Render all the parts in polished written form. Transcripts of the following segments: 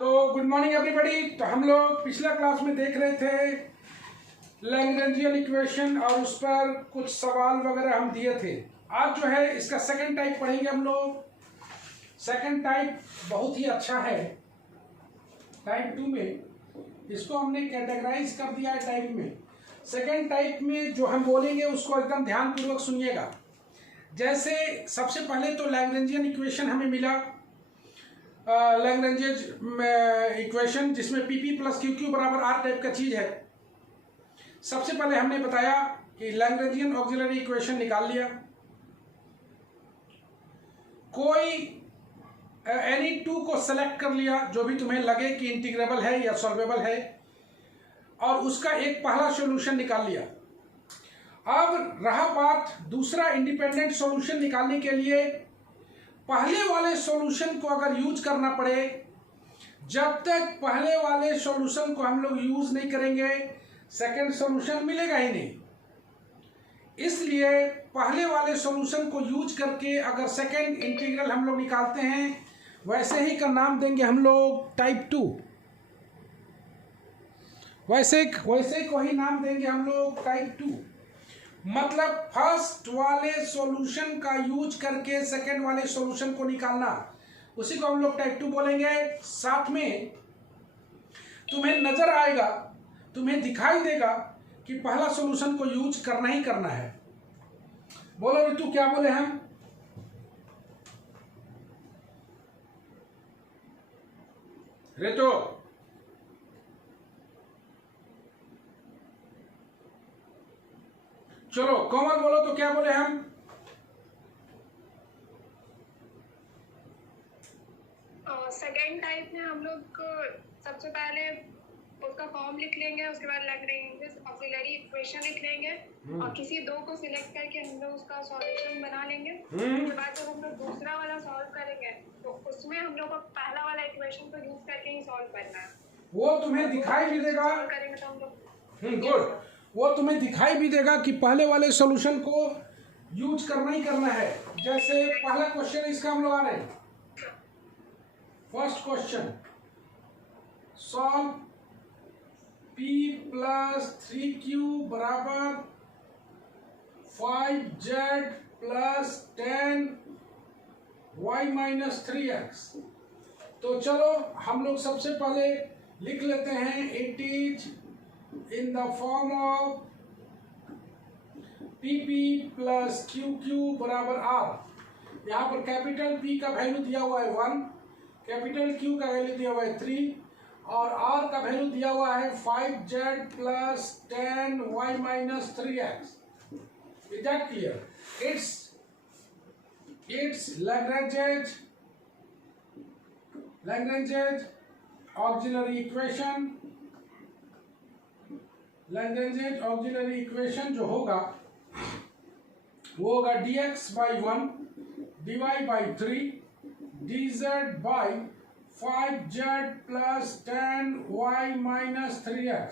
तो good morning everybody. तो हम लोग पिछला क्लास में देख रहे थे लैग्रेंजियन इक्वेशन और उस पर कुछ सवाल वगैरह हम दिए थे। आज जो है इसका सेकंड टाइप पढ़ेंगे हम लोग। सेकंड टाइप बहुत ही अच्छा है। टाइप 2 में इसको हमने कैटेगराइज कर दिया है टाइप में। सेकंड टाइप में जो हम बोलेंगे उसको एकदम ध्यानपूर्वक सुनिएगा। जैसे सबसे पहले तो लैग्रेंजियन इक्वेशन हमें मिला, लैग्रेंजियन इक्वेशन जिसमें P P plus Q Q बराबर आर टाइप का चीज है। सबसे पहले हमने बताया कि लैग्रेंजियन ऑक्सिलरी इक्वेशन निकाल लिया। कोई एनी टू को सेलेक्ट कर लिया जो भी तुम्हें लगे कि इंटीग्रेबल है या सॉल्वेबल है, और उसका एक पहला सॉल्यूशन निकाल लिया। अब रहा बात दूसरा इंडिपेंडेंट सॉल्यूशन निकालने के लिए, पहले वाले सॉल्यूशन को अगर यूज करना पड़े, जब तक पहले वाले सॉल्यूशन को हम लोग यूज नहीं करेंगे सेकंड सॉल्यूशन मिलेगा ही नहीं। इसलिए पहले वाले सॉल्यूशन को यूज करके अगर सेकंड इंटीग्रल हम लोग निकालते हैं, वैसे ही का नाम देंगे हम लोग टाइप 2। वैसे को ही नाम देंगे हम लोग टाइप 2। मतलब फर्स्ट वाले सॉल्यूशन का यूज करके सेकंड वाले सॉल्यूशन को निकालना, उसी को हम लोग टाइप 2 बोलेंगे। साथ में तुम्हें नजर आएगा, तुम्हें दिखाई देगा कि पहला सॉल्यूशन को यूज करना ही करना है। बोलो ऋतु, क्या बोले हम? ऋतु, चलो कोमल बोलो तो क्या बोले हम? सेकेंड टाइप में हम लोग सबसे पहले उसका फॉर्म लिख लेंगे, उसके बाद लैग्रेंजियन ऑक्सिलरी इक्वेशन लिख लेंगे और किसी दो को सिलेक्ट करके हम लोग उसका सॉल्यूशन बना लेंगे। उसके बाद जब हम लोग दूसरा वाला सॉल्व करेंगे तो उसमें हम लोग को पहला वाला इक्वेशन को यूज करके ही सॉल्व करना है। वो तुम्हें दिखाई भी देगा, करेंगे तो हम लोग गुड, वो तुम्हें दिखाई भी देगा कि पहले वाले सॉल्यूशन को यूज करना ही करना है। जैसे पहला क्वेश्चन इसका हम लोग आ रहे हैं। First question, solve p plus 3q बराबर 5z plus 10y minus 3x। तो चलो हम लोग सबसे पहले लिख लेते हैं, it is in the form of PP plus QQ बराबर R। यहाँ पर कैपिटल P का वैल्यू दिया हुआ है 1, कैपिटल Q का वैल्यू दिया हुआ है 3 और R का वैल्यू दिया हुआ है 5z plus 10y minus 3x। Is that clear? It's Lagrange's auxiliary equation। Lagrangian auxiliary equation जो होगा वो होगा dx by 1 dy by 3 dz by 5z plus 10y minus 3x।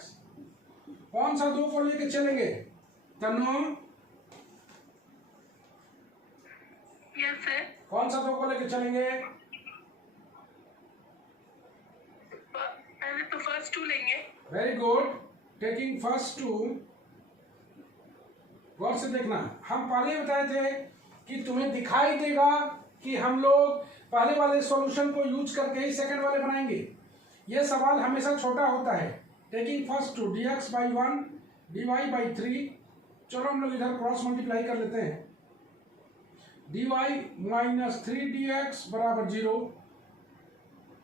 कौन सा दो को लेके चलेंगे तनु? Yes sir. कौन सा दो को लेके चलेंगे? पहले तो फर्स्ट 2 लेंगे। Very good, taking first 2। गौर से देखना, हम पहले बताए थे कि तुम्हें दिखाई देगा कि हम लोग पहले वाले सॉल्यूशन को यूज करके ही सेकंड वाले बनाएंगे। ये सवाल हमेशा छोटा होता है। Taking first 2 dx by 1 dy by 3। चलो हम लोग इधर क्रॉस मल्टीप्लाई कर लेते हैं। dy माइनस 3 dx बराबर 0।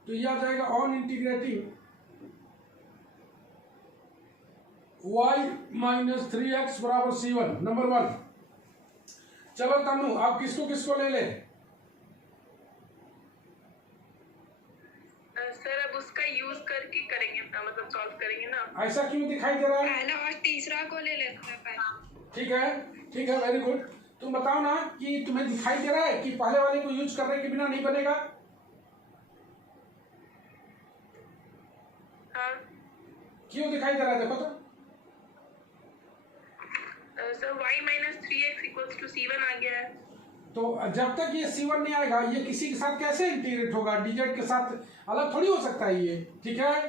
तो यह आ जाएगा on integrating y minus 3x बराबर C1 नंबर 1। चलो तनु, आप किसको किसको ले ले? सर अब उसका यूज करके करेंगे, मतलब सॉल्व करेंगे ना। ऐसा क्यों दिखाई दे रहा है? पहला और तीसरा को ले लेते हैं पहले। ठीक है, वेरी गुड। तुम बताओ ना कि तुम्हें दिखाई दे रहा है कि पहले वाले को यूज करने के बिना नहीं बनेगा? हाँ। क्यों दिखाई दे रहा है? देखो तो। Sir y minus 3x equals to C1 आ गया है। तो जब तक ये C1 नहीं आएगा ये किसी के साथ कैसे इंटीग्रेट होगा, dz के साथ अलग थोड़ी हो सकता है ये, ठीक है।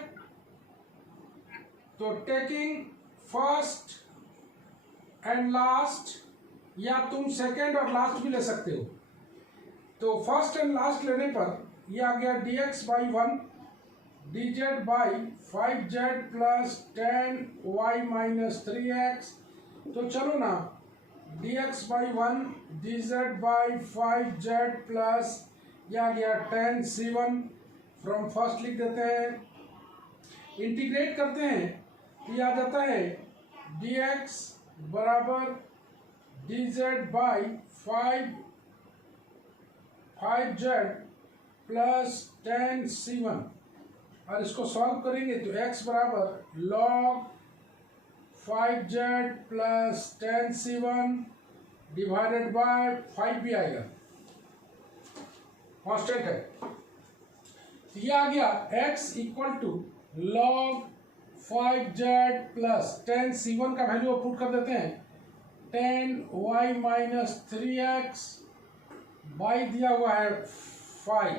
तो टेकिंग फर्स्ट एंड लास्ट, या तुम सेकेंड और लास्ट भी ले सकते हो। तो फर्स्ट एंड लास्ट लेने पर ये आ गया dx by 1 dz by 5z plus 10y minus 3x। तो चलो ना, dx by 1 dz by 5z plus यह आ गया 10c1 फ्रॉम फर्स्ट लिख देते हैं, इंटीग्रेट करते हैं तो यह आ जाता है dx बराबर dz by 5z plus 10c1, और इसको सॉल्व करेंगे तो x बराबर log 5z plus 10c1 divided by 5 भी आएगा, कांस्टेंट है। तो ये आ गया x equal to log 5z plus 10c1 का वैल्यू पुट कर देते हैं 10y माइनस 3x बाई दिया हुआ है 5,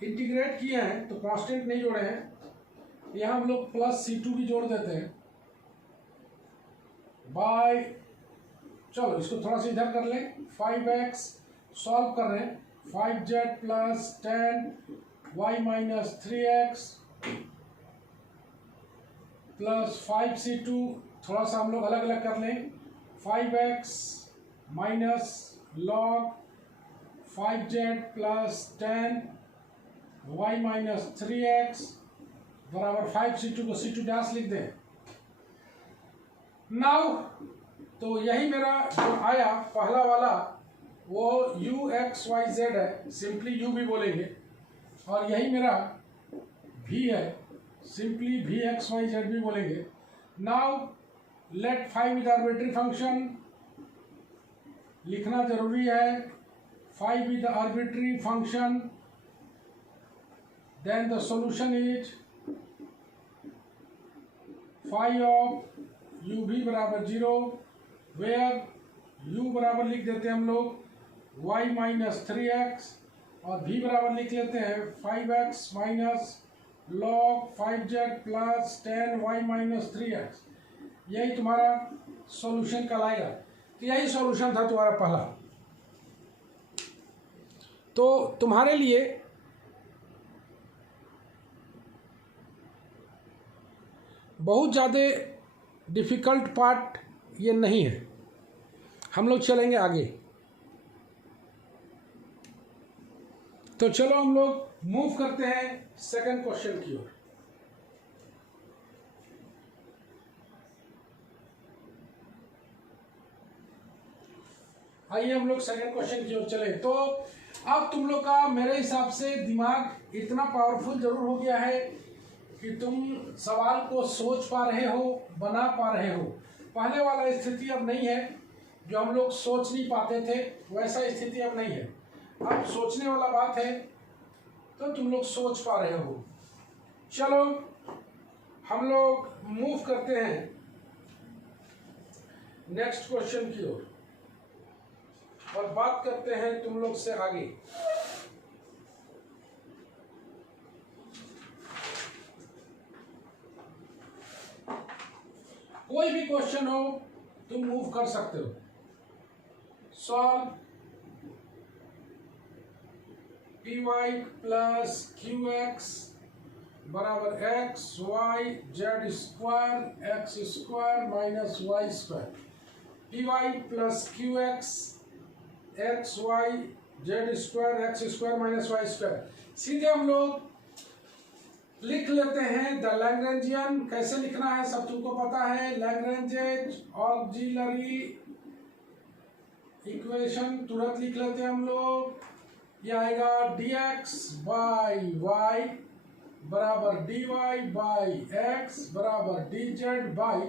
इंटीग्रेट किए हैं तो कांस्टेंट नहीं जोड़े हैं, यहाँ हम लोग प्लस C2 भी जोड़ देते हैं बाय, चलो इसको थोड़ा सा इधर कर लें, 5x सॉल्व कर रहे हैं 5z plus 10y minus 3x plus 5c2, थोड़ा सा हम लोग अलग अलग कर लें, 5x minus log 5z plus 10y minus 3x बराबर 5c2 को C2 डैश लिख दें। नाउ तो यही मेरा जो आया पहला वाला वो u(x, y, z) है, सिंपली u भी बोलेंगे, और यही मेरा v है, सिंपली v(x, y, z) भी बोलेंगे। Now let 5 with arbitrary function लिखना जरूरी है, 5 with arbitrary function, then the solution is 5 of u भी बराबर 0, वेयर u बराबर लिख देते हैं हम लोग y माइनस 3x, और v बराबर लिख लेते हैं 5x minus log 5z plus 10y minus 3x। यही तुम्हारा सॉल्यूशन कहलाएगा। तो यही सॉल्यूशन था तुम्हारा पहला। तो तुम्हारे लिए बहुत ज़्यादा डिफ़िकल्ट पार्ट ये नहीं है, हम लोग चलेंगे आगे। तो चलो हम लोग मूव करते हैं सेकंड क्वेश्चन की ओर। आइए हम लोग सेकंड क्वेश्चन की ओर चले। तो अब तुम लोग का मेरे हिसाब से दिमाग इतना पावरफुल जरूर हो गया है कि तुम सवाल को सोच पा रहे हो, बना पा रहे हो। पहले वाला स्थिति अब नहीं है, जो हम लोग सोच नहीं पाते थे वैसा स्थिति अब नहीं है। अब सोचने वाला बात है, तो तुम लोग सोच पा रहे हो। चलो हम लोग मूव करते हैं नेक्स्ट क्वेश्चन की ओर और बात करते हैं तुम लोग से आगे। कोई भी क्वेश्चन हो तुम मूव कर सकते हो। Solve P Y plus Q X बराबर X Y Z square x square minus Y square. P Y plus Q X X Y Z square x square minus Y square. सीधे हम लोग लिख लेते हैं द लैग्रेंजियन। कैसे लिखना है सब तुमको पता है। लैग्रेंज ऑक्सिलरी इक्वेशन तुरंत लिख लेते हैं हम लोग। ये आएगा dx बाई वाई बराबर dy बाई x बराबर dz by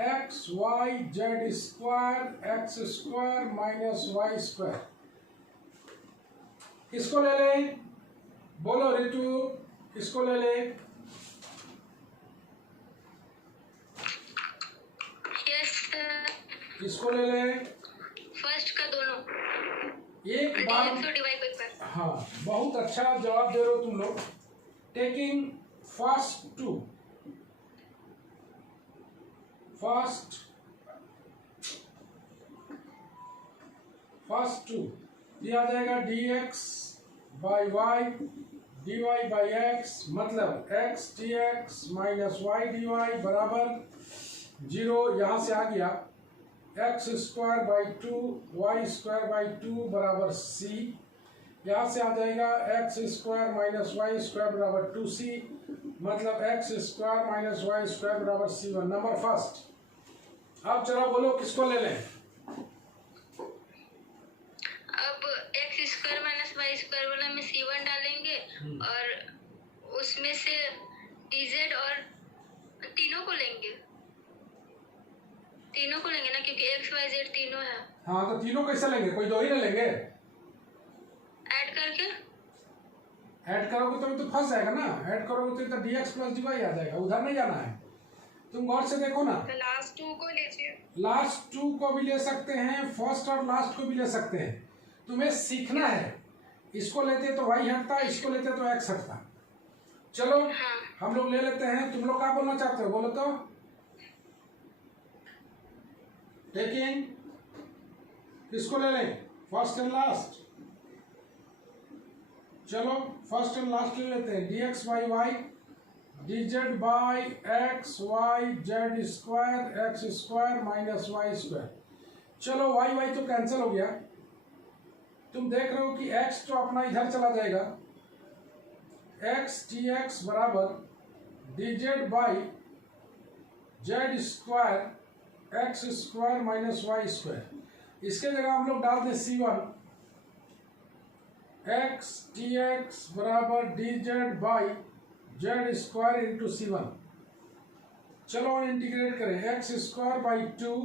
x Y Z square x square minus Y square. किसको ले लें? बोलो रितु, किसको ले लें? यस किसको ले लें? फर्स्ट का दोनों। एक बार हाँ, बहुत अच्छा जवाब दे रहे हो तुम लोग। टेकिंग फर्स्ट टू ये आ जाएगा dx by y dy by x, मतलब x dx minus y dy बराबर 0। यहाँ से आ गया x square by 2 y square by 2 बराबर c। यहाँ से आ जाएगा x square minus Y square बराबर 2c, मतलब x square minus Y square बराबर c1। Number first. अब चलो बोलो किसको ले लें। अब x square minus Y square वाला में c1 डालेंगे और उसमें से dz और तीनों को लेंगे ना, क्योंकि x y z तीनों है। हाँ तो तीनों कैसे लेंगे, कोई दो ही ना लेंगे। ऐड करके ऐड करोगे तो फंस जाएगा ना, ऐड करोगे तो dx प्लस dy आ जाएगा, उधर नहीं जाना है। तुम गौर से देखो ना, तो लास्ट टू को लीजिए। लास्ट टू को भी ले सकते हैं, फर्स्ट और लास्ट को भी ले सकते हैं। तुम्हें सीखना है, इसको लेते तो y हटता, इसको लेते तो x हटता। चलो हाँ। हम लोग ले लेते हैं। तुम लोग क्या बोलना चाहते हो, बोलो तो। टेकिंग किसको ले लें, फर्स्ट एंड लास्ट। चलो फर्स्ट एंड लास्ट ले लेते हैं। dx by y dz by x Y Z square x square minus Y square. चलो वाई वाई तो कैंसिल हो गया। तुम देख रहे हो कि x तो अपना इधर चला जाएगा, x dx बराबर dz by z square x square minus Y square. इसके जगह हम लोग डाल दें c1 x dx बराबर dz by z square into c1। चलो इंटीग्रेट करें, x square by 2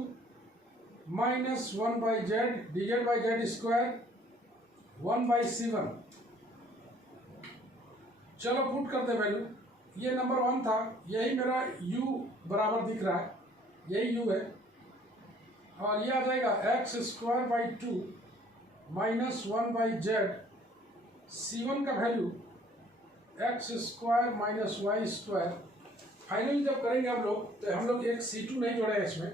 minus 1 by Z dz by z square 1 by c1। चलो पुट कर दे वैल्यू। ये नंबर 1 था, यही मेरा u बराबर दिख रहा है, यही u है। और ये आ जाएगा x square by 2 minus 1 by z, c1 का value x square minus Y square. Finally जब करेंगे हम लोग तो हम लोग एक c2 नहीं जोड़े इसमें,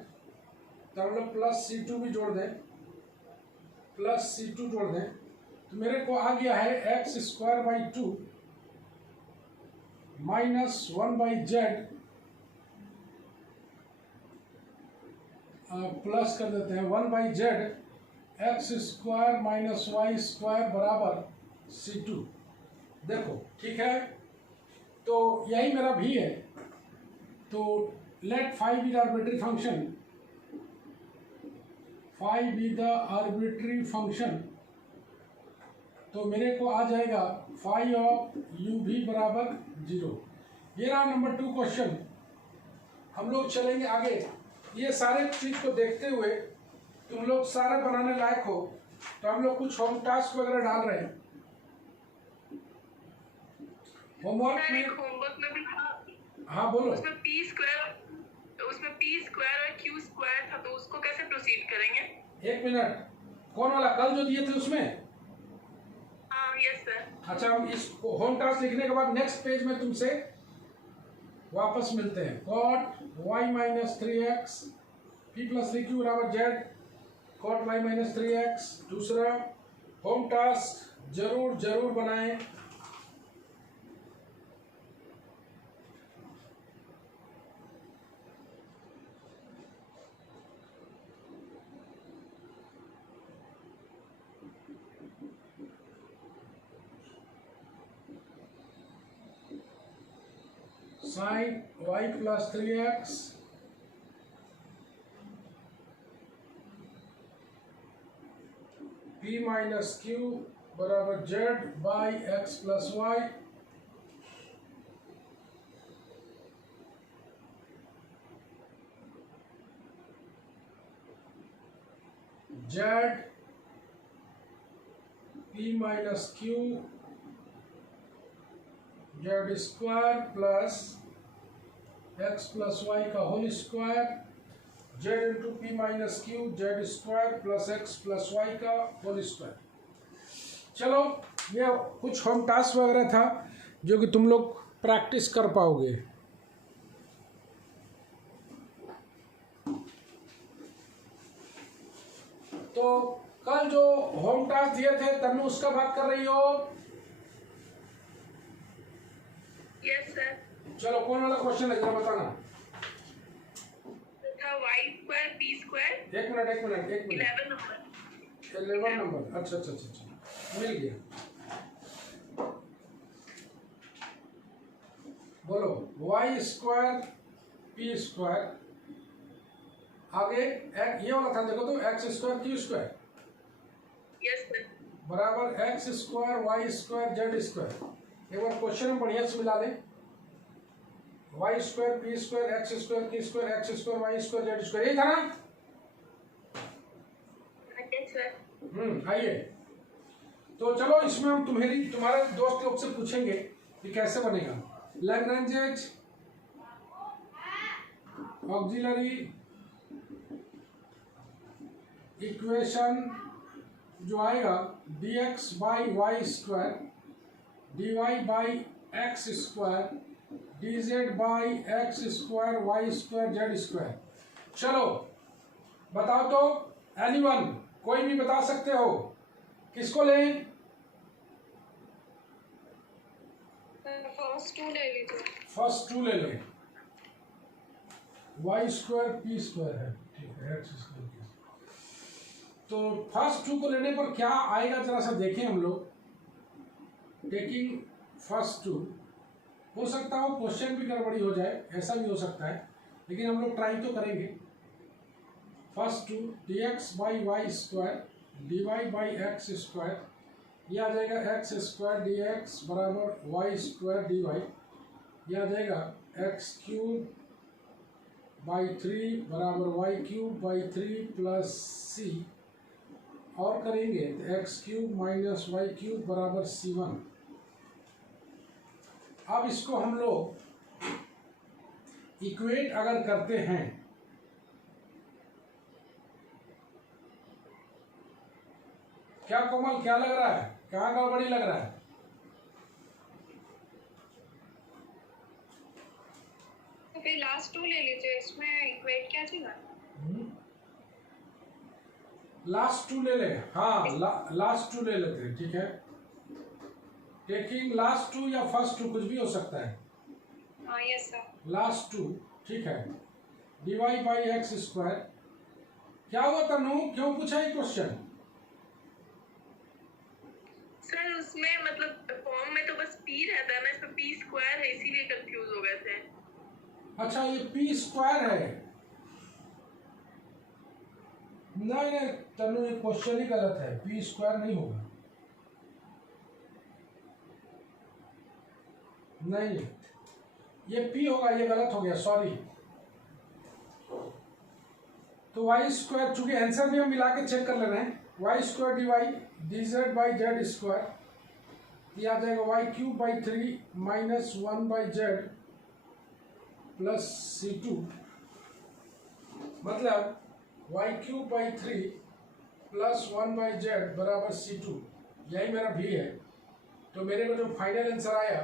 तो हम लोग प्लस c2 भी जोड़ दें, प्लस c2 जोड़ दें, तो मेरे को आ गया है x square by 2 minus 1 by z plus कर देते हैं 1 by z x square minus Y square बराबर c2। देखो ठीक है, तो यही मेरा भी है। तो let phi be the arbitrary function, phi be the arbitrary function. तो मेरे को आ जाएगा फाई ऑफ यू भी बराबर 0। ये रहा नंबर 2 क्वेश्चन। हम लोग चलेंगे आगे। ये सारे चीज को देखते हुए तुम लोग सारे बनाने लायक हो तो हम लोग कुछ होम टास्क वगैरह डाल रहे हैं। होमवर्क में भी हाँ बोलो। उसमें p स्क्वायर और q स्क्वायर था, तो उसको कैसे प्रोसीड करेंगे। एक मिनट, कौन वाला कल जो दिए थे उसमें। हाँ यस सर। अच्छा, हम इस होम टास्क लिखने के बाद नेक्स्ट पेज में तुमसे वापस मिलते हैं। cot y minus 3x p plus 3q बराबर z cot y minus 3x। दूसरा होम टास्क जरूर जरूर बनाएं। sin y plus 3x p minus q बराबर z by x plus y. z p minus q z square plus x plus y का whole square, z into p minus q z square plus x plus y का whole square. चलो, ये कुछ home task वगैरह था जो कि तुम लोग प्रैक्टिस कर पाओगे। तो कल जो होम टास्क दिए थे तन्नू, उसका बात कर रही हो? Yes sir. चलो, कौन वाला क्वेश्चन है जरा बताना। था y स्क्वायर p स्क्वायर। एक मिनट 11 नंबर। 11 नंबर। अच्छा, मिल गया। बोलो, y स्क्वायर p स्क्वायर, आगे ये वाला था, देखो तो x square q square yes sir. बराबर x square y square z square. एक बार क्वेश्चन में बढ़िया से मिला लें। y square p square x square q square x square y square z square, यही था ना? Yes sir. आइए, तो चलो इसमें हम तुम्हारे दोस्त लोग से पूछेंगे कि कैसे बनेगा। लैग्रेंज ऑक्सिलरी इक्वेशन जो आएगा dx by y square dy by x square dz by x square y square z square. चलो बताओ तो, एनीवन, कोई भी बता सकते हो। किसको लें? फर्स्ट 2 ले लीजिए। फर्स्ट 2 ले लें। वाई स्क्वायर पी स्क्वायर है, ठीक है, एक्स स्क्वायर। तो फर्स्ट 2 को लेने पर क्या आएगा जरा सा देखें हम लोग। टेकिंग फर्स्ट 2, हो सकता हो क्वेश्चन भी गड़बड़ी हो जाए, ऐसा भी हो सकता है, लेकिन हम लोग ट्राई तो करेंगे। First 2 dx by y square dy by x square, यह आ जाएगा एक्स स्क्वायर dx बराबर वाई स्क्वायर dy, यह आ जाएगा एक्स क्यूब बाई 3 बराबर y cube by 3 plus c, और करेंगे तो x cube minus y cube बराबर c1। अब इसको हम लोग इक्वेट अगर करते हैं, क्या कोमल, क्या लग रहा है, कहाँ गड़बड़ी लग रहा है? तो फिर लास्ट 2 ले लीजिए, इसमें इक्वेट क्या चीज़? लास्ट 2 ले ले। हाँ, लास्ट 2 ले लेते हैं, ठीक है। टेकिंग लास्ट 2 या फर्स्ट 2, कुछ भी हो सकता है। हाँ यस सर। लास्ट 2, ठीक है। dy बाई एक्स स्क्वायर, क्या हुआ तनु, क्यों पूछा ये क्वेश्चन? सर उसमें मतलब फॉर्म में तो बस p रहता है ना, इसमें p स्क्वायर है, इसीलिए कंफ्यूज हो गए थे। अच्छा, ये पी स्क्वायर है। नहीं तनु, ये क्वेश्चन ही गलत है, पी स्क्वायर नहीं होगा। नहीं, ये पी होगा, ये गलत हो गया, सॉरी। तो वाई स्क्वायर, चूंकि आंसर भी हम मिला के चेक कर ले रहे हैं, y square d y d z by z square, ये आ जाएगा y cube by 3 minus 1 by z plus c2, मतलब y cube by 3 plus 1 by z बराबर c2, यही मेरा भी है। तो मेरे को जो फाइनल आंसर आया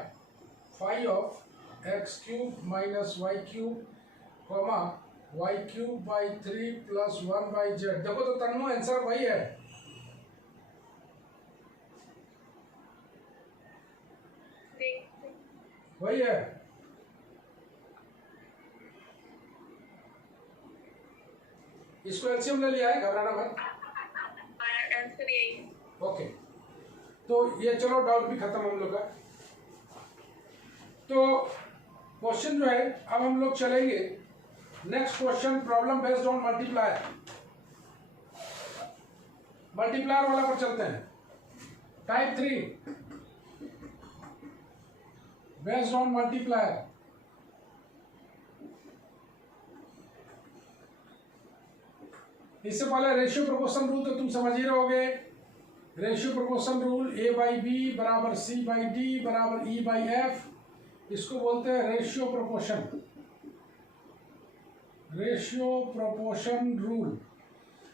5 of x cube minus y cube comma y cube by 3 plus 1 by z. देखो तो तन्नू, आंसर वही है। वही है। इसको एलसीएम ले लिया है, घबराना मत। आंसर यही है। ओके, तो ये चलो डाउट भी खत्म हम लोग का। तो क्वेश्चन जो है, अब हम लोग चलेंगे next question, problem based on multiplier. Multiplier वाला पर चलते हैं। Type 3 based on multiplier. इससे पहले रेशियो प्रोपोर्शन रूल तो तुम समझ ही रहोगे। Ratio proportion rule a by b बराबर c बाई डी बराबर e बाई एफ, इसको बोलते हैं ratio proportion. Ratio proportion rule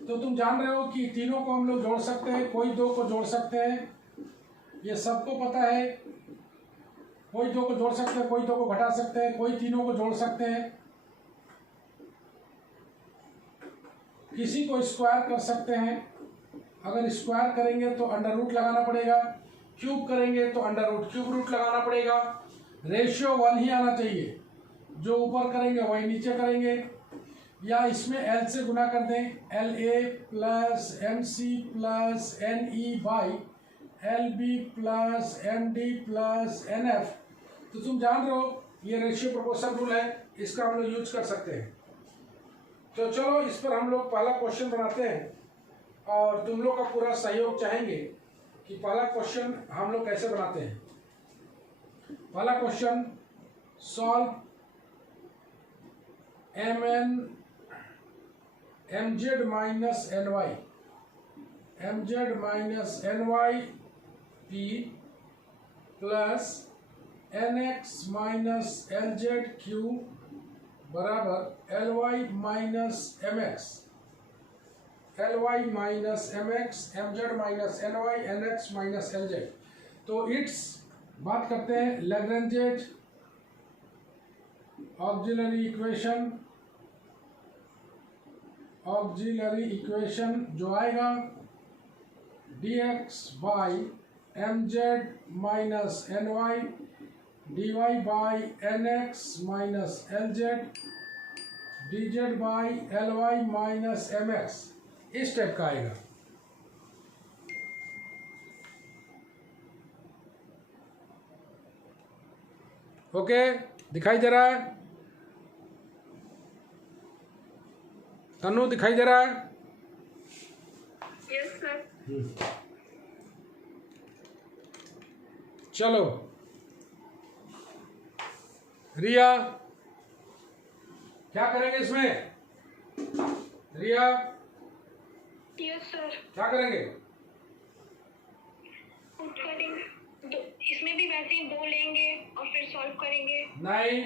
तो तुम जान रहे हो कि तीनों को हम लोग जोड़ सकते हैं, कोई दो को जोड़ सकते हैं, ये सबको पता है। कोई दो को जोड़ सकते हैं, कोई दो को घटा सकते हैं, कोई तीनों को जोड़ सकते हैं, किसी को स्क्वायर कर सकते हैं। अगर स्क्वायर करेंगे तो अंडर रूट लगाना पड़ेगा, क्यूब करेंगे तो अंडर रूट क्यूब रूट लगाना पड़ेगा। रेशियो 1 ही आना चाहिए, जो ऊपर करेंगे वही नीचे करेंगे। या इसमें एल से गुना कर दें, LA plus MC plus NE by LB plus MD plus NF। तो तुम जान रहे हो ये रेशियो प्रोपोर्शन रूल है, इसका हम लोग यूज कर सकते हैं। तो चलो इस पर हम लोग पहला क्वेश्चन बनाते हैं और तुम लोग का पूरा सहयोग चाहेंगे कि पहला क्वेश्चन हम लोग कैसे बनाते हैं। पहला question, solve mz minus ny p plus nx minus lz q बराबर ly minus mx, mz minus ny, nx minus lz। तो इट्स बात करते हैं लैग्रेंज ऑक्सिलरी इक्वेशन जो आएगा dx by mz minus ny dy by nx minus lz dz by ly minus mx, इस type का आएगा। ओके, दिखाई दे रहा है? तनु दिखाई दे रहा है? Yes sir. चलो रिया, क्या करेंगे इसमें? रिया यस सर। क्या करेंगे? इसमें भी वैसे ही 2 लेंगे और फिर सॉल्व करेंगे। नहीं,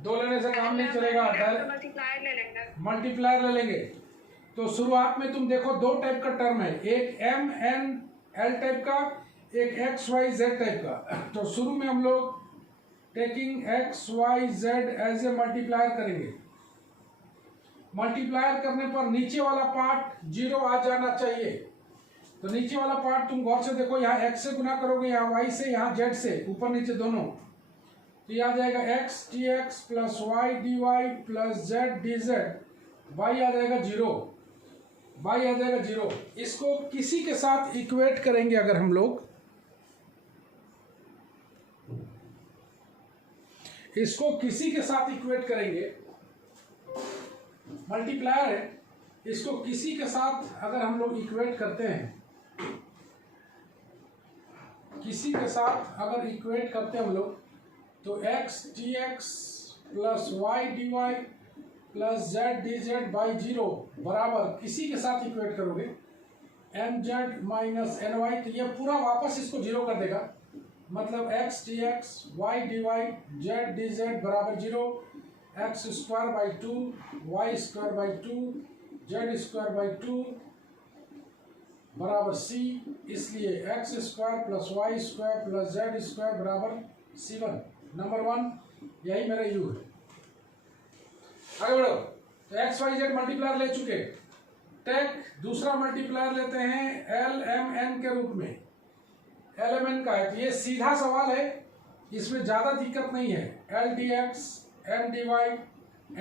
2 लेने से काम नहीं चलेगा, मल्टीप्लायर ले लेंगे। मल्टीप्लायर ले लेंगे। तो शुरुआत में तुम देखो 2 टाइप का टर्म है, एक MNL टाइप का, एक XYZ टाइप का। तो शुरू में हम लोग taking XYZ as a multiplier करेंगे। मल्टीप्लायर करने पर नीचे वाला पार्ट 0 आ जाना चाहिए। तो नीचे वाला पार्ट तुम गौर से देखो, यहाँ x से गुना करोगे, यहाँ y से, यहाँ z से, ऊपर नीचे दोनों। तो यह आ जाएगा x dx plus y dy plus z dz, y आ जाएगा 0, y आ जाएगा 0। इसको किसी के साथ इक्वेट करेंगे अगर हम लोग, इसको किसी के साथ इक्वेट करेंगे, मल्टीप्लायर है, इसको किसी के साथ अगर हम लोग इक्वेट करते हैं, किसी के साथ अगर इक्वेट करते हैं हम लोग, तो x dx plus y dy plus z dz by 0 बराबर किसी के साथ इक्वेट करोगे mz माइनस ny, तो ये पूरा वापस इसको 0 कर देगा। मतलब x dx y dy z dz बराबर 0, x square by 2 y square by 2 z square by 2 बराबर c, इसलिए x square plus y square plus z square बराबर c1। नंबर 1 यही मेरा u है। आगे बढ़ो। तो x y z मल्टीप्लायर ले चुके, टेक दूसरा मल्टीप्लायर लेते हैं LMN के रूप में। LMN का है तो ये सीधा सवाल है, इसमें ज़्यादा दिक्कत नहीं है। L dx M dy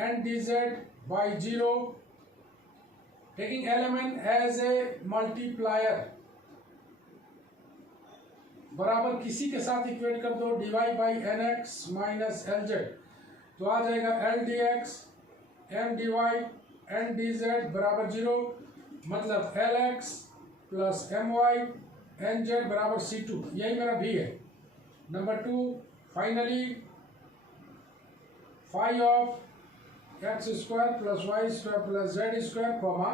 N dz by 0, taking LMN as a multiplier बराबर किसी के साथ इक्वेट कर दो dy by nx minus lz, तो आ जाएगा L dx M dy N dz बराबर 0, मतलब Lx प्लस My Nz बराबर C2, यही मेरा भी है। Number 2, finally phi of x square plus y square plus z square comma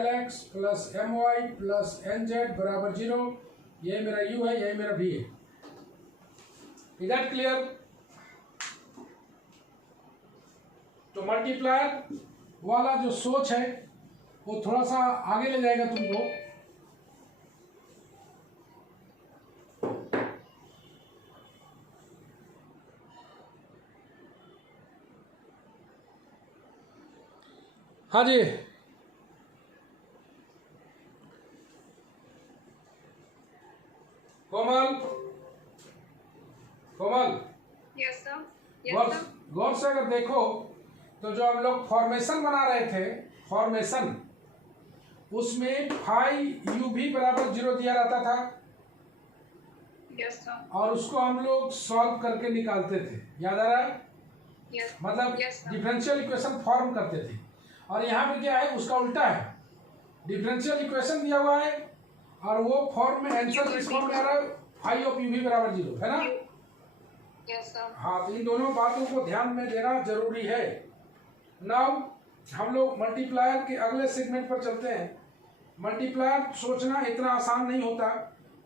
Lx plus My plus Nz बराबर 0, यही मेरा u है, यही मेरा v है। Is that clear? तो मल्टीप्लायर वाला जो सोच है वो थोड़ा सा आगे ले जाएगा तुमको। हाँ जी, कोमल, कोमल, यस सर। गौर गौर से अगर देखो तो जो हम लोग फॉर्मेशन बना रहे थे, फॉर्मेशन, उसमें फाई यू भी बराबर 0 दिया रहता था। Yes sir. और उसको हम लोग सॉल्व करके निकालते थे, याद आ रहा है? यस मतलब yes sir. Differential equation form करते थे। और यहाँ पे क्या है, उसका उल्टा है, डिफरेंशियल इक्वेशन दिया हुआ है और वो फॉर्म में आंसर रिस्पॉन्ड कर रहा है, फाई ऑफ यू भी बराबर 0, है ना? Yes sir. हाँ, तो इन दोनों बातों को ध्यान में देना जरूरी है। नाउ हम लोग मल्टीप्लायर के अगले सेगमेंट पर चलते हैं। मल्टीप्लायर सोचना इतना आसान नहीं होता,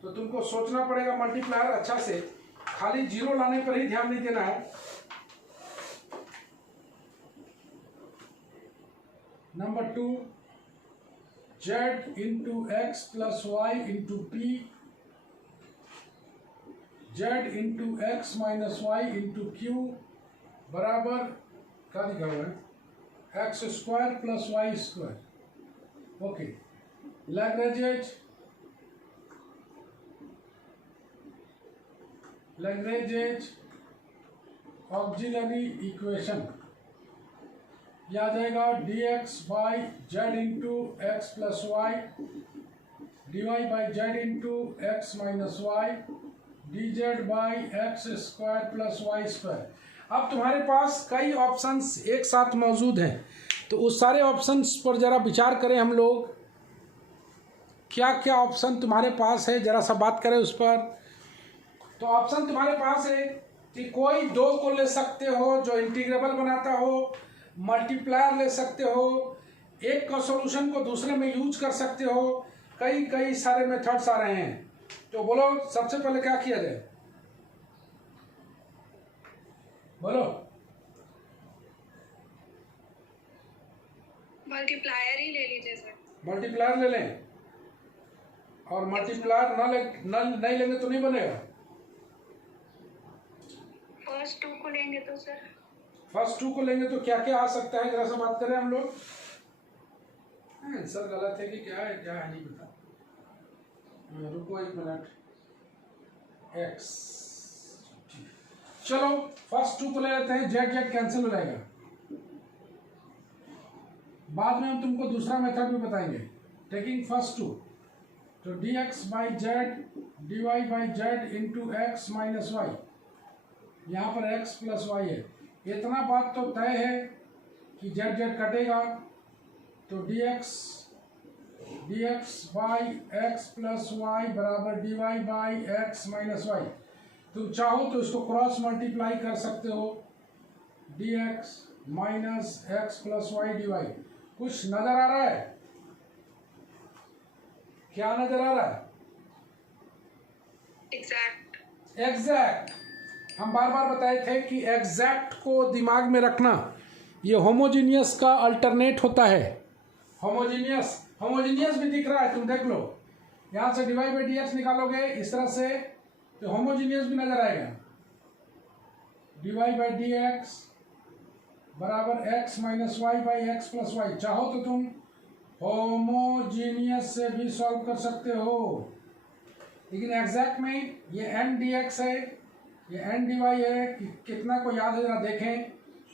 तो तुमको सोचना पड़ेगा मल्टीप्लायर अच्छा से, खाली 0 लाने पर ही ध्यान नहीं देना है। Number 2, z into x plus y into p, z into x minus y into q बराबर क्या लिखा हुआ है, x square plus y square. Okay, Lagrange auxiliary equation याद आएगा, dx by z into x plus y, dy by z into x minus y, dz by x square plus y square. अब तुम्हारे पास कई ऑप्शंस एक साथ मौजूद हैं, तो उस सारे ऑप्शंस पर ज़रा विचार करें हम लोग, क्या क्या ऑप्शन तुम्हारे पास है, ज़रा सा बात करें उस पर। तो ऑप्शन तुम्हारे पास है कि कोई 2 को ले सकते हो जो इंटीग्रेबल बनाता हो, मल्टीप्लायर ले सकते हो, एक का सॉल्यूशन को दूसरे में यूज कर सकते हो, कई सारे मेथड्स आ रहे हैं। तो बोलो सबसे पहले क्या किया जाए, बोलो। मल्टीप्लायर ही ले लीजिए सर। मल्टीप्लायर ले लें, और मल्टीप्लायर नहीं लेंगे तो नहीं बनेगा। फर्स्ट 2 को लेंगे तो सर, फर्स्ट 2 को लेंगे तो क्या क्या आ सकता है, जरा सा बात करें हम लोग। आंसर गलत है कि क्या है नहीं पता, रुको एक मिनट, एक्स, चलो फर्स्ट 2 को ले लेते हैं, जेड कैंसिल हो जाएगा। बाद में हम तुमको दूसरा मेथड भी बताएंगे। टेकिंग फर्स्ट 2, तो dx by z, dy by z into x minus y, यहाँ पर x प्लस वाई है। इतना बात तो तय है कि जेड कटेगा, तो dx by x plus y बराबर dy by x minus y. तुम चाहो तो इसको क्रॉस मल्टीप्लाई कर सकते हो, dx minus x plus y dy। कुछ नजर आ रहा है, क्या नजर आ रहा है? एग्जैक्ट। हम बार बार बताए थे कि एग्जैक्ट को दिमाग में रखना, ये होमोजीनियस का अल्टरनेट होता है। होमोजीनियस भी दिख रहा है, तुम देख लो, यहाँ से dy बाई डी एक्स निकालोगे इस तरह से, तो होमोजीनियस भी नजर आएगा, dy बाई डी एक्स बराबर x minus y by x plus y. चाहो तो तुम होमोजीनियस से भी सॉल्व कर सकते हो, लेकिन एग्जैक्ट में ये एन डी एक्स है, ये एन डी वाई है, कितना को याद है जरा देखें।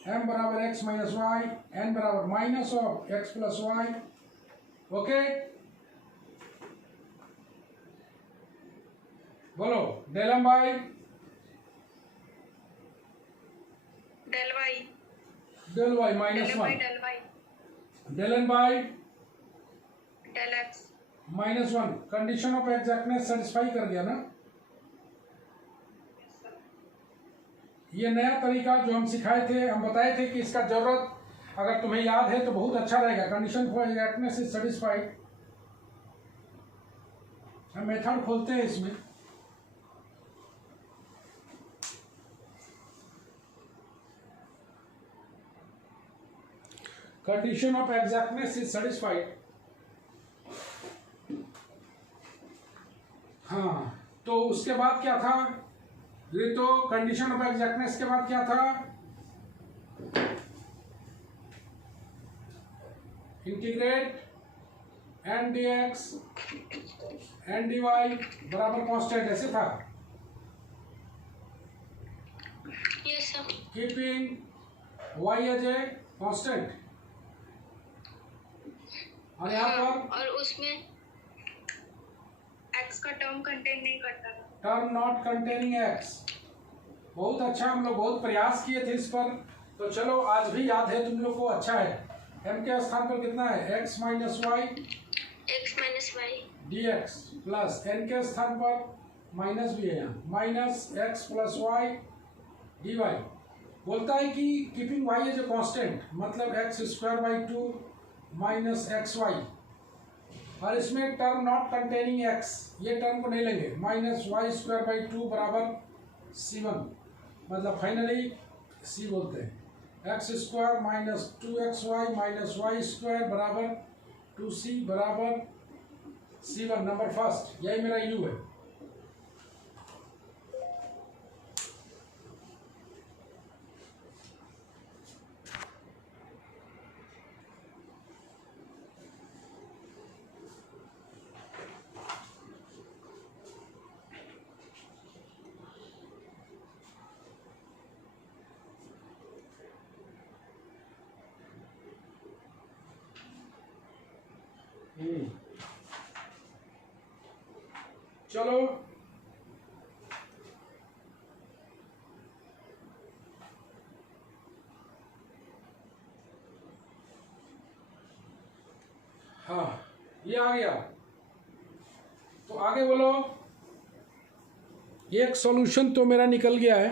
एम बराबर एक्स माइनस वाई, एन बराबर minus of x plus y. Okay, बोलो del m by del y minus one, del n by del x minus one. Condition of exactness satisfy कर दिया ना। ये नया तरीका जो हम सिखाए थे, हम बताए थे कि इसका जरूरत अगर तुम्हें याद है तो बहुत अच्छा रहेगा। Condition for exactness is satisfied. हम मेथड खोलते हैं इसमें, condition of exactness is satisfied. हाँ, तो उसके बाद क्या था, ये तो कंडीशन ऑफ एग्जैक्टनेस के बाद क्या था, integrate n d x n d y बराबर कांस्टेंट, ऐसे था। Yes sir. Keeping y as a constant, और यहाँ पर और उसमें एक्स का टर्म कंटेन नहीं करता था। Term not containing x. बहुत अच्छा, हम लोग बहुत प्रयास किए थे इस पर, तो चलो आज भी याद है तुम लोग को, अच्छा है। m के स्थान पर कितना है, x minus y d x plus n के स्थान पर माइनस भी है यहाँ, minus x plus y d y. बोलता है कि keeping y as a constant, मतलब x square by 2 minus x y, और इसमें टर्म नॉट कंटेनिंग x, ये टर्म को नहीं लेंगे, माइनस वाई स्क्वायर बाई 2 बराबर c1, मतलब फाइनली c बोलते हैं। X square minus 2xy minus Y square बराबर 2c बराबर c1, नंबर फर्स्ट, यही मेरा u है। चलो हाँ, ये आ गया, तो आगे बोलो। एक सॉल्यूशन तो मेरा निकल गया है,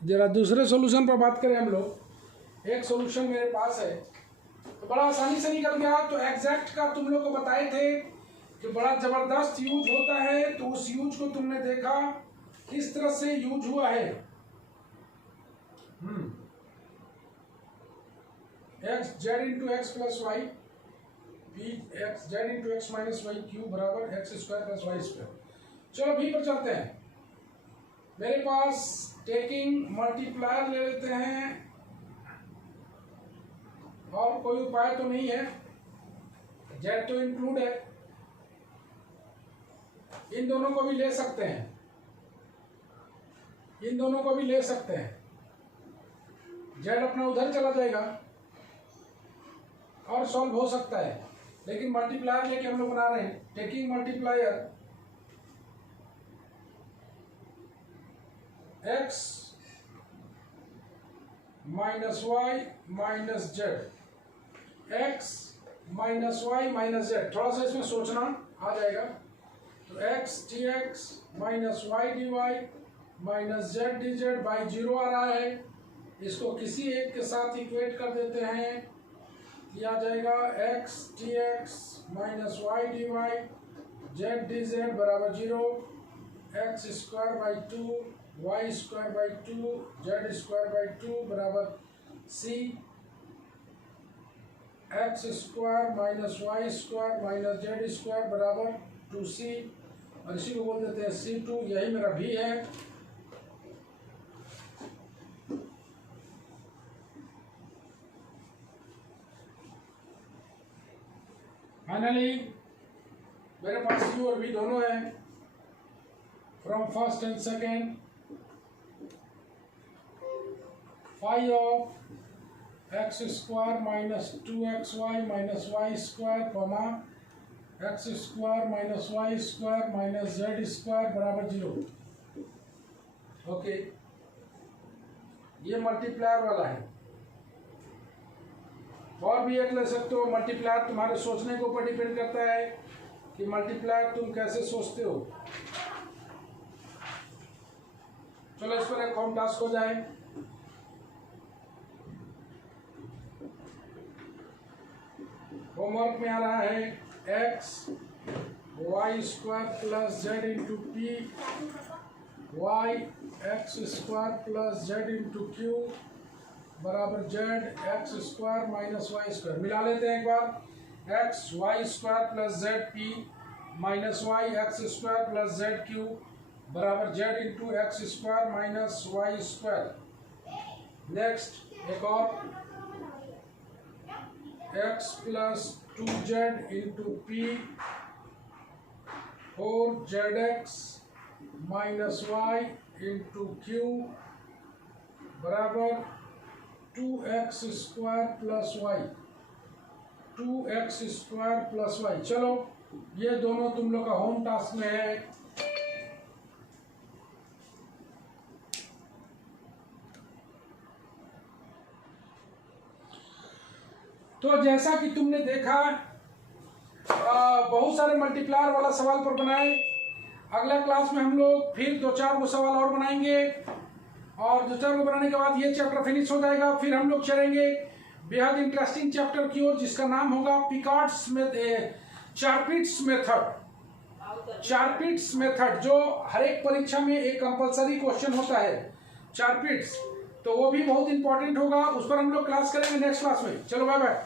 जरा दूसरे सॉल्यूशन पर बात करें हम लोग। एक सॉल्यूशन मेरे पास है, तो बड़ा आसानी से निकल गया। तो एग्जैक्ट का तुम लोग को बताए थे कि बड़ा जबरदस्त यूज होता है, तो उस यूज को तुमने देखा किस तरह से यूज हुआ है। X z into x plus y b x z into x minus y cube बराबर x square plus y square. चलो भी पर चलते हैं। मेरे पास टेकिंग मल्टीप्लायर ले लेते हैं, और कोई उपाय तो नहीं है, जेड तो इंक्लूड है, इन दोनों को भी ले सकते हैं, इन दोनों को भी ले सकते हैं। जेड अपना उधर चला जाएगा और सॉल्व हो सकता है, लेकिन मल्टीप्लायर लेके हम लोग बना रहे हैं। Taking multiplier x minus y minus z, x minus y minus z, थोड़ा सा इसमें सोचना आ जाएगा। तो x d x minus y d y minus z d z by 0 आ रहा है, इसको किसी एक के साथ इक्वेट कर देते हैं, यह आ जाएगा x d x minus y d y z d z बराबर 0, x square by 2 y square by 2 z square by 2 बराबर c, x square minus Y square minus z square बराबर 2c, और इसी को बोल देते हैं c2। यही मेरा भी है। फाइनली मेरे पास u और v दोनों है, from first and second. Phi of x square minus 2xy minus Y square comma x square minus Y square minus z square बराबर 0। ओके, ये मल्टीप्लायर वाला है। और भी एक ले सकते हो। मल्टीप्लायर तुम्हारे सोचने के ऊपर डिपेंड करता है कि मल्टीप्लायर तुम कैसे सोचते हो। चलो इस पर एक होम टास्क हो जाए। होमवर्क में आ रहा है x y square plus z into p y x square plus z into q बराबर z x square minus Y square. मिला लेते हैं एक बार। X y square plus z p minus y x square plus z q बराबर z into x square minus Y square. Next एक और x plus 2z into p 4zx minus y into q बराबर 2x square plus y 2x square plus y. चलो ये दोनों तुम लोग का होम टास्क में है। तो जैसा कि तुमने देखा बहुत सारे मल्टीप्लायर वाला सवाल पर बनाए। अगला क्लास में हम लोग फिर 2-4 वो सवाल और बनाएंगे और 2-4 को बनाने के बाद ये चैप्टर फिनिश हो जाएगा। फिर हम लोग चलेंगे बेहद इंटरेस्टिंग चैप्टर की ओर जिसका नाम होगा चारपिट्स मेथड, जो हर एक परीक्षा में एक कंपलसरी क्वेश्चन होता है चारपिट्स, तो वो भी बहुत इंपॉर्टेंट होगा। उस पर हम लोग क्लास करेंगे नेक्स्ट क्लास में। चलो बाय बाय।